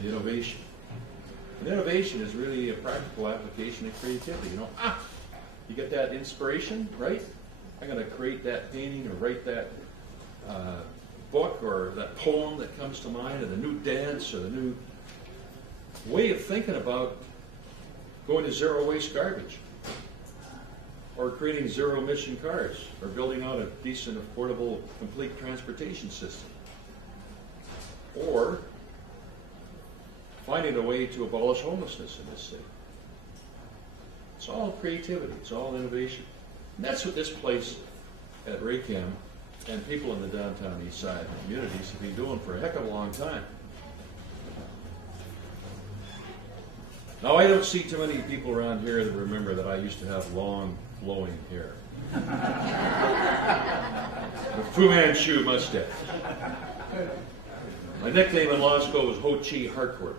and innovation. And innovation is really a practical application of creativity. You get that inspiration, right? I'm going to create that painting or write that book or that poem that comes to mind, or the new dance, or the new way of thinking about going to zero waste garbage, or creating zero emission cars, or building out a decent, affordable, complete transportation system, or finding a way to abolish homelessness in this city. It's all creativity, it's all innovation. And that's what this place at Raycam and people in the downtown east side communities have been doing for a heck of a long time. Now, I don't see too many people around here that remember that I used to have long, flowing hair. A Fu Manchu mustache. My nickname in law school was Ho Chi Harcourt,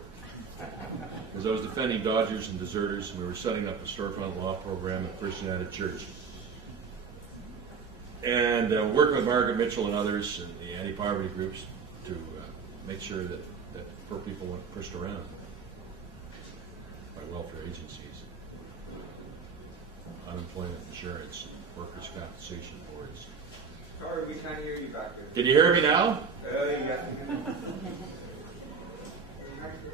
because I was defending dodgers and deserters, and we were setting up a storefront law program at First United Church. And working with Margaret Mitchell and others and the anti-poverty groups to make sure that poor people weren't pushed around by welfare agencies, unemployment insurance, and workers' compensation boards. Sorry, we can't hear you back there. Can you hear me now? Yeah.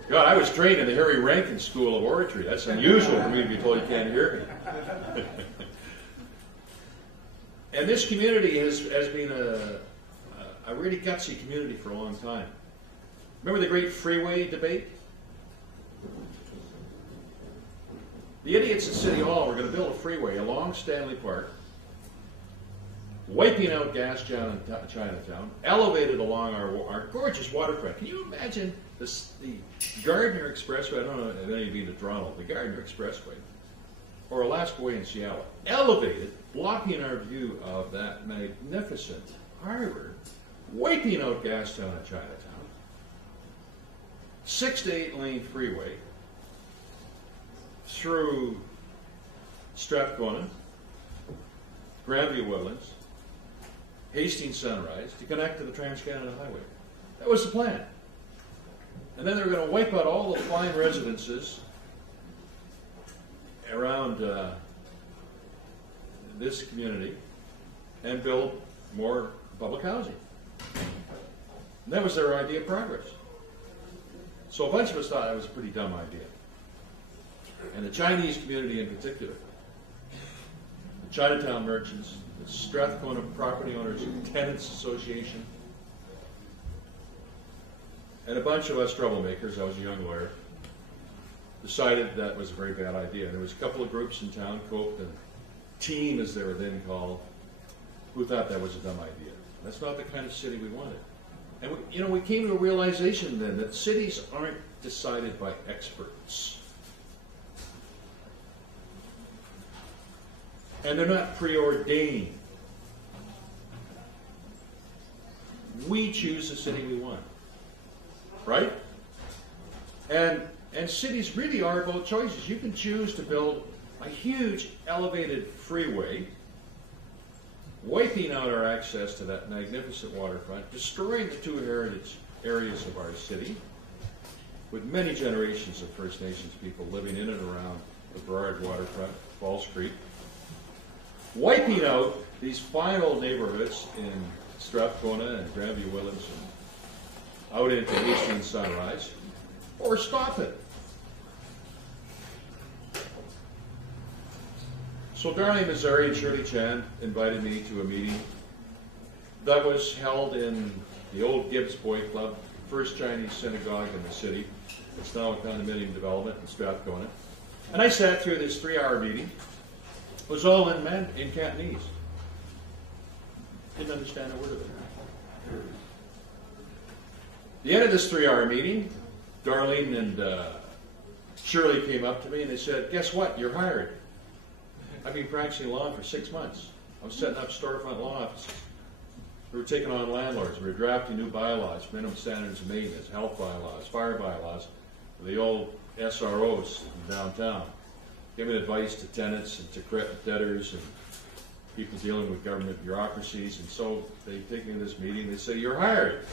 God, I was trained in the Harry Rankin School of Oratory. That's unusual for me to be told you can't hear me. And this community has been a really gutsy community for a long time. Remember the great freeway debate? The idiots at City Hall were going to build a freeway along Stanley Park, wiping out Gastown and Chinatown, elevated along our gorgeous waterfront. Can you imagine the Gardner Expressway? I don't know if any of you been to Toronto. The Gardner Expressway, or Alaska Way in Seattle, elevated, blocking our view of that magnificent harbor, wiping out Gastown and Chinatown. 6 to 8 lane freeway through Strathcona, Grandview Woodlands, Hastings Sunrise, to connect to the Trans-Canada Highway. That was the plan. And then they were going to wipe out all the fine residences around this community and build more public housing. And that was their idea of progress. So a bunch of us thought that was a pretty dumb idea. And the Chinese community in particular, the Chinatown merchants, the Strathcona Property Owners and Tenants Association, and a bunch of us troublemakers, I was a young lawyer, decided that was a very bad idea. And there was a couple of groups in town, Cope and Team as they were then called, who thought that was a dumb idea. That's not the kind of city we wanted. And we came to a realization then that cities aren't decided by experts. And they're not preordained. We choose the city we want. Right? And cities really are about choices. You can choose to build a huge elevated freeway, wiping out our access to that magnificent waterfront, destroying the two heritage areas of our city, with many generations of First Nations people living in and around the Burrard waterfront, Falls Creek, wiping out these fine old neighborhoods in Strathcona and Grandview Woodlands and out into Hastings Sunrise, or stop it. So Darlene Missouri and Shirley Chan invited me to a meeting that was held in the old Gibbs Boy Club, first Chinese synagogue in the city. It's now a condominium development in Strathcona. And I sat through this 3-hour meeting. It was all in Cantonese. Didn't understand a word of it. At the end of this 3-hour meeting, Darlene and Shirley came up to me and they said, "Guess what? You're hired." I've been practicing law for 6 months. I was setting up storefront law offices. We were taking on landlords. We were drafting new bylaws, minimum standards of maintenance, health bylaws, fire bylaws, the old SROs in downtown, giving advice to tenants and to debtors and people dealing with government bureaucracies. And so they take me to this meeting. They say, "You're hired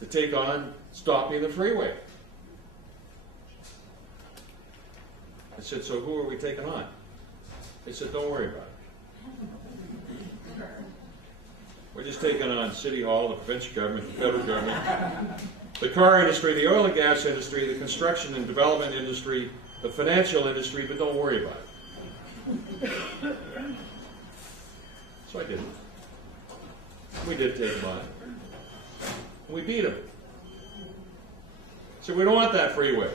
to take on stopping the freeway." said, so who are we taking on? They said, don't worry about it. We're just taking on City Hall, the provincial government, the federal government, the car industry, the oil and gas industry, the construction and development industry, the financial industry, but don't worry about it. So I didn't. We did take them on. We beat them. So we don't want that freeway.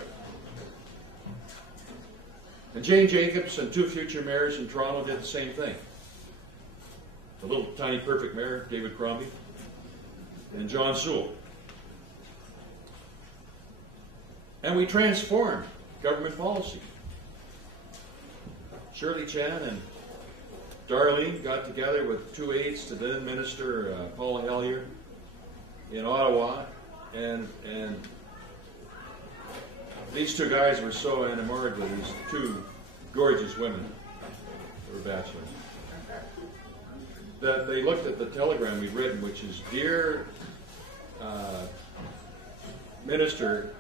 And Jane Jacobs and 2 future mayors in Toronto did the same thing. The little tiny perfect mayor, David Crombie, and John Sewell. And we transformed government policy. Shirley Chan and Darlene got together with 2 aides to then Minister Paul Hellyer in Ottawa, and these 2 guys were so enamored with these 2 gorgeous women, they were bachelors, that they looked at the telegram we'd written, which is, Dear Minister,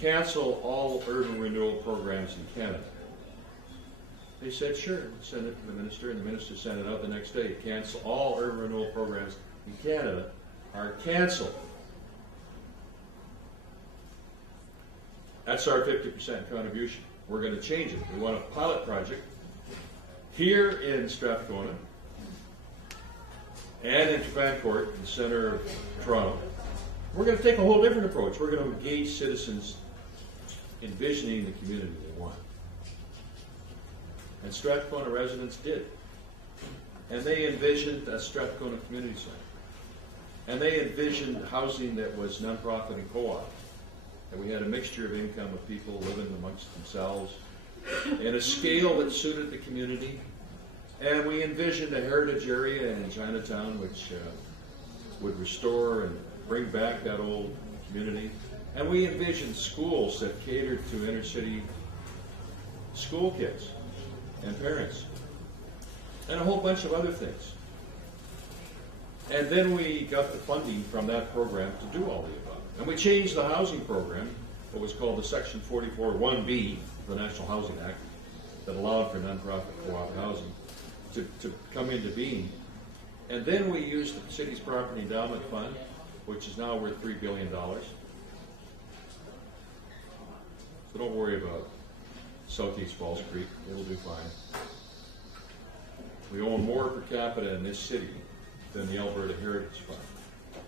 cancel all urban renewal programs in Canada. They said, sure, send it to the minister, and the minister sent it out the next day. Cancel all urban renewal programs in Canada are canceled. That's our 50% contribution. We're going to change it. We want a pilot project here in Strathcona and in Vancouver, in the center of Toronto. We're going to take a whole different approach. We're going to engage citizens envisioning the community they want. And Strathcona residents did. And they envisioned a Strathcona Community Center. And they envisioned housing that was nonprofit and co-op. And we had a mixture of income of people living amongst themselves in a scale that suited the community. And we envisioned a heritage area in Chinatown which would restore and bring back that old community. And we envisioned schools that catered to inner city school kids and parents, and a whole bunch of other things. And then we got the funding from that program to do all the above. And we changed the housing program, what was called the Section 44(1)B of the National Housing Act, that allowed for nonprofit co-op housing to come into being. And then we used the city's property endowment fund, which is now worth $3 billion. So don't worry about Southeast Falls Creek, it'll do fine. We own more per capita in this city than the Alberta Heritage Fund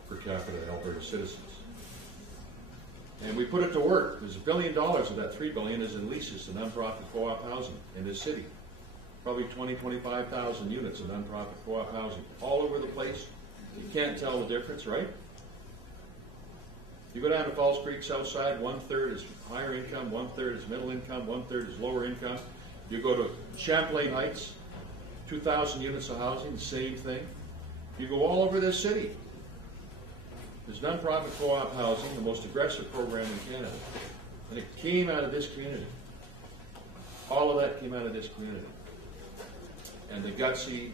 per capita Alberta citizens. And we put it to work. There's $1 billion of that $3 billion is in leases to nonprofit co-op housing in this city. Probably 25,000 units of nonprofit co-op housing all over the place. You can't tell the difference, right? You go down to Falls Creek South Side, 1/3 is higher income, 1/3 is middle income, 1/3 is lower income. You go to Champlain Heights, 2,000 units of housing, the same thing. You go all over this city. There's nonprofit co-op housing, the most aggressive program in Canada. And it came out of this community. All of that came out of this community. And the gutsy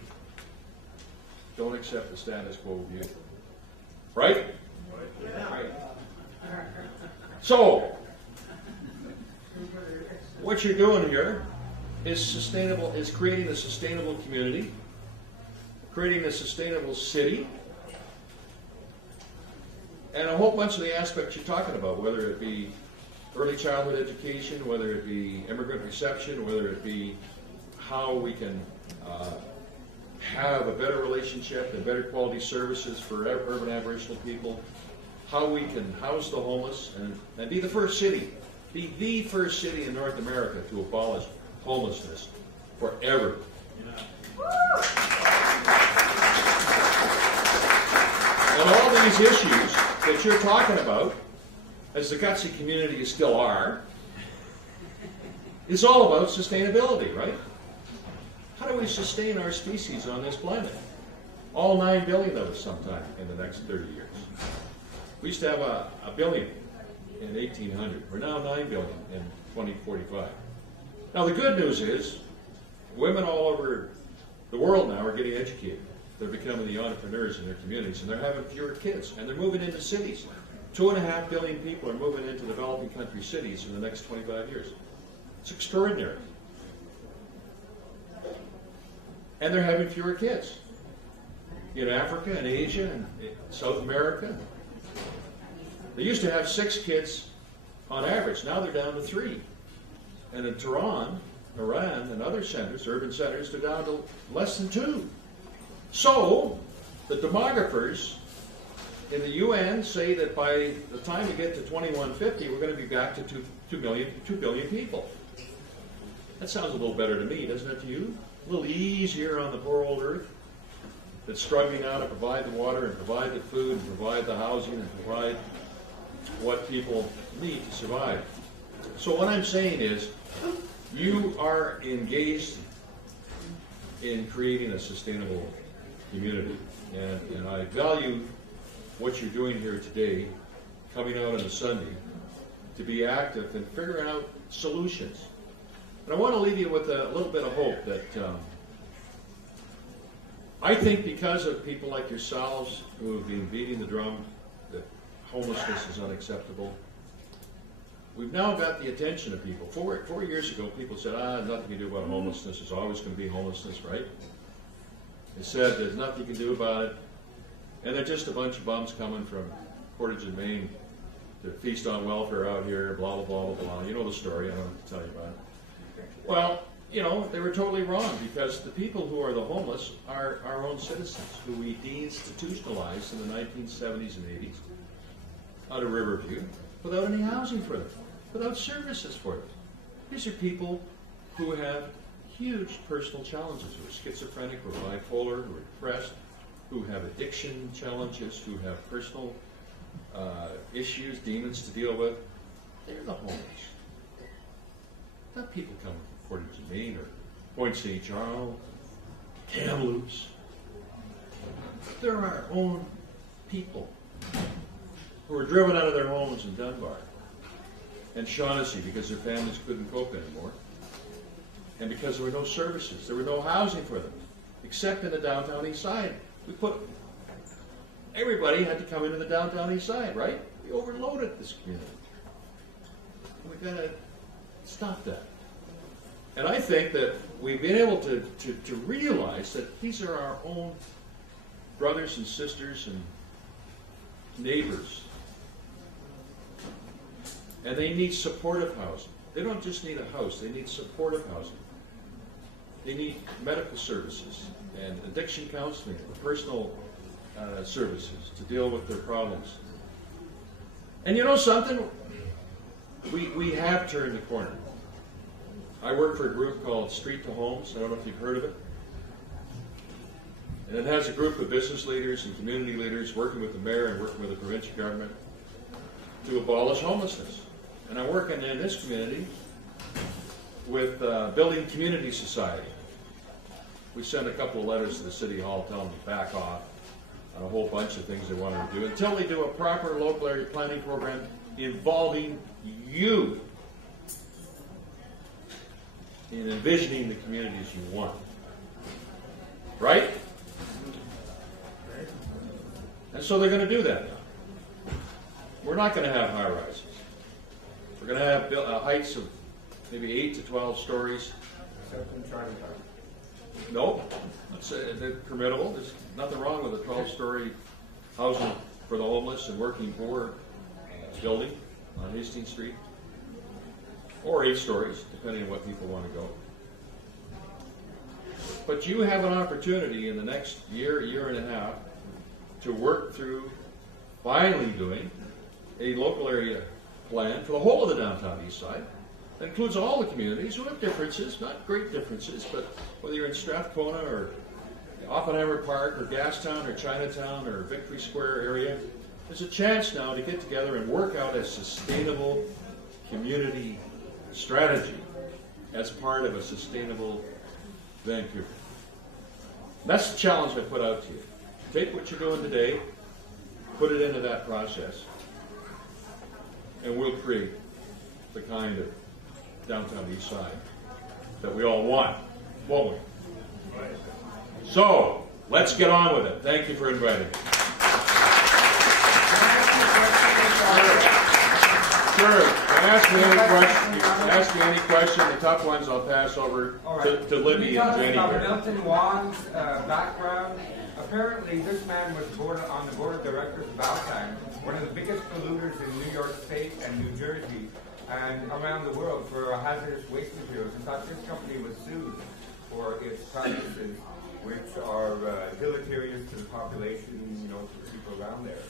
don't accept the status quo view. Right? Right. So, what you're doing here is creating a sustainable community, creating a sustainable city, and a whole bunch of the aspects you're talking about, whether it be early childhood education, whether it be immigrant reception, whether it be how we can have a better relationship and better quality services for urban Aboriginal people, how we can house the homeless and be the first city in North America to abolish homelessness forever. And all these issues that you're talking about, as the gutsy community you still are, is all about sustainability, right? How do we sustain our species on this planet? All 9 billion of us sometime in the next 30 years. We used to have a billion in 1800. We're now 9 billion in 2045. Now the good news is, women all over the world now are getting educated. They're becoming the entrepreneurs in their communities, and they're having fewer kids, and they're moving into cities. 2.5 billion people are moving into developing country cities in the next 25 years. It's extraordinary. And they're having fewer kids. In Africa and Asia and South America. They used to have 6 kids on average. Now they're down to 3. And in Tehran, Iran, and other centers, urban centers, they're down to less than 2. So, the demographers in the UN say that by the time we get to 2150, we're going to be back to 2 billion people. That sounds a little better to me, doesn't it to you? A little easier on the poor old earth that's struggling now to provide the water and provide the food and provide the housing and provide what people need to survive. So what I'm saying is, you are engaged in creating a sustainable community. And I value what you're doing here today, coming out on a Sunday, to be active and figuring out solutions. And I want to leave you with a little bit of hope that I think because of people like yourselves who have been beating the drum that homelessness is unacceptable, we've now got the attention of people. 4 years ago, people said, nothing you can do about homelessness. There's always going to be homelessness, right? They said there's nothing you can do about it. And they're just a bunch of bums coming from Portage and Maine to feast on welfare out here, blah, blah, blah, blah, blah. You know the story. I don't have to tell you about it. Well, you know, they were totally wrong because the people who are the homeless are our own citizens who we deinstitutionalized in the 1970s and 80s out of Riverview without any housing for them, without services for them. These are people who have huge personal challenges, who are schizophrenic, who are bipolar, who are depressed, who have addiction challenges, who have personal issues, demons to deal with. They're the homeless. Not people coming from Portage and Maine or Point St. Charles, Kamloops. They're our own people who were driven out of their homes in Dunbar and Shaughnessy because their families couldn't cope anymore, and because there were no services, there were no housing for them, except in the downtown east side. Everybody had to come into the downtown east side, right? We overloaded this community. We've got to stop that. And I think that we've been able to realize that these are our own brothers and sisters and neighbors. And they need supportive housing. They don't just need a house, they need supportive housing. They need medical services and addiction counseling, personal services to deal with their problems. And you know something? We have turned the corner. I work for a group called Street to Homes. I don't know if you've heard of it. And it has a group of business leaders and community leaders working with the mayor and working with the provincial government to abolish homelessness. And I'm working in this community with Building Community Society. We sent a couple of letters to the City Hall telling them to back off on a whole bunch of things they wanted to do until they do a proper local area planning program involving you in envisioning the communities you want. Right? And so they're going to do that now. We're not going to have high rises. We're going to have heights of maybe 8 to 12 stories. Except in Chinatown. No, they're permittable. There's nothing wrong with a 12-story housing for the homeless and working poor building on Hastings Street. Or 8 stories, depending on what people want to go. But you have an opportunity in the next year, year and a half, to work through finally doing a local area plan for the whole of the downtown east side. That includes all the communities who have differences, not great differences, but whether you're in Strathcona or Oppenheimer Park or Gastown or Chinatown or Victory Square area, there's a chance now to get together and work out a sustainable community strategy as part of a sustainable Vancouver. That's the challenge I put out to you. Take what you're doing today, put it into that process, and we'll create the kind of downtown east side that we all want, won't we? So, let's get on with it. Thank you for inviting me. Sure. Ask me any question. You can ask me any question. The tough ones I'll pass over All right. to Libby Can you and tell us Jenny about here. Milton Wan's background. Apparently, this man was on the board of directors of Alcan, one of the biggest polluters in New York State and New Jersey and around the world for hazardous waste materials. In fact, this company was sued for its practices, which are deleterious to the population, to the people around there.